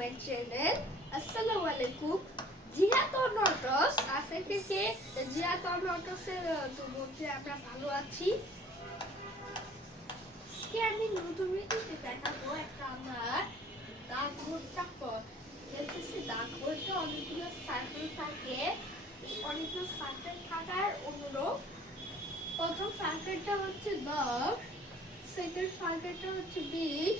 My channel আসসালামু আলাইকুম জিহাদ নটস আজকে থেকে জিহাদ নটসের মধ্যে আমরা ভালো আছি। আজকে আমি নতুন ভিডিওতে দেখাবো একটা আমার দাগ ভোটটা দেখতেছি দাগ ভোটটা অনেকগুলো সার্কেল থাকে। অনেকগুলো সার্কেল থাকার অনুরূপ। প্রথম সার্কেলটা হচ্ছে দশ সেকেন্ড সার্কেলটা হচ্ছে বিশ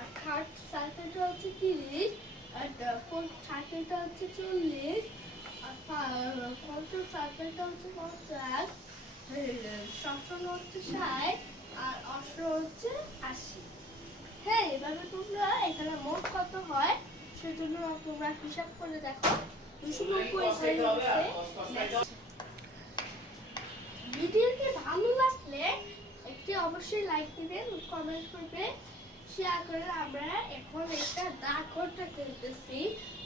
আর থার্ড সার্কেলটা হচ্ছে তিরিশ, আর ফোর্থ সার্কেলটা হচ্ছে চল্লিশ, আর পঞ্চম সার্কেলটা হচ্ছে পঞ্চাশ সপ্তম হচ্ছে ষাট, আর অষ্টম হচ্ছে আশি। হ্যাঁ এভাবে তোমরা এখানে মোট কত হয়, সেজন্য তোমরা হিসাব করে দেখো। দুশো নব্বই ভিডিওটি ভালো লাগলে একটি অবশ্যই লাইক দিবেন কমেন্ট করবে। শেয়ার করে আমরা এখন একটা দাগ করতে খেলতেছি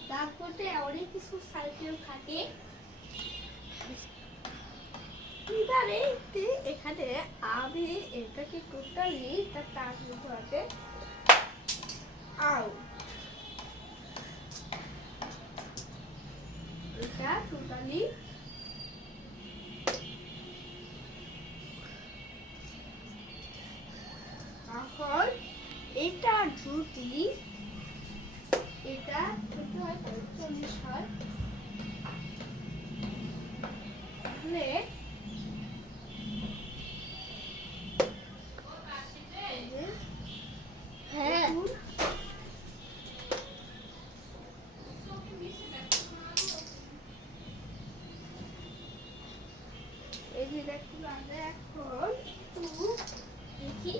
দাগ করতে অনেক কিছু সাইকেল থাকে। এখানে আমি এটাকে টোটালি তার টান মতো আছে যদি এটা ছোট হয় পঁয়তাল্লিশ হয়। তাহলে হ্যাঁ। এখন দেখি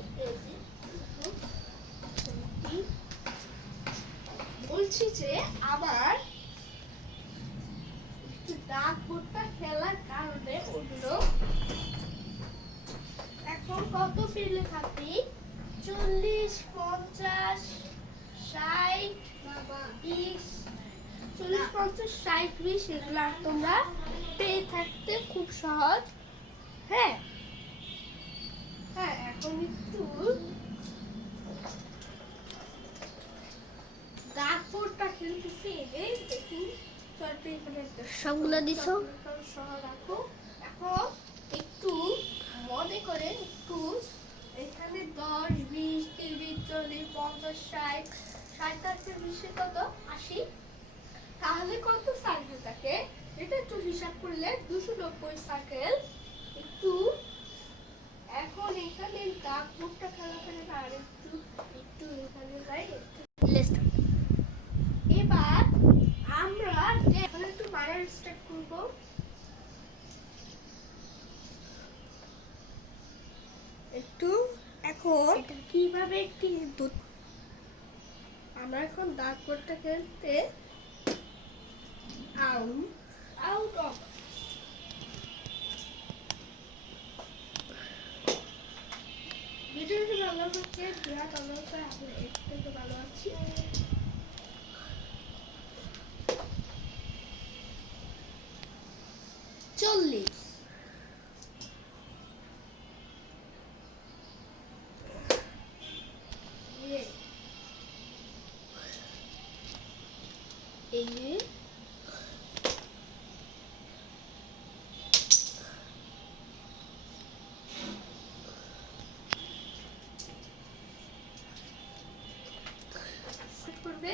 বলছি যে একটু দাগ খেলার কারণে অন্য এখন কত পেলে থাকি চল্লিশ, পঞ্চাশ, ষাট বিশ। চল্লিশ, পঞ্চাশ, ষাট, বিশ এগুলো তোমরা পেয়ে থাকতে খুব সহজ। হ্যাঁ? হ্যাঁ এখন একটু দাগপুরটা খেলতেছি এই দেখুন চলতে এখানে একটা সবগুলো দিছো? রাখো একটু মনে করে একটু এখানে দশ বিশ তিরিশ চল্লিশ পঞ্চাশ ষাট ষাট আছে বিশে কত আশি তাহলে কত সার্কেল থাকে? এটা একটু হিসাব করলে দুশো নব্বই সার্কেল একটু। এখন এখানে দাগ বুকটা খেলা করে আর একটু একটু এখানে যাই, একটু এবার আমরা এখন একটু মারার স্টার্ট করব। একটু এখন কীভাবে একটি আমরা এখন করতে খেলতে আউট আউট অফ ভিডিওটি ভালো হচ্ছে বিরাট অনুরোধ আমরা এর থেকে ভালো আছি। চল্লিশ। এই যে। করবে।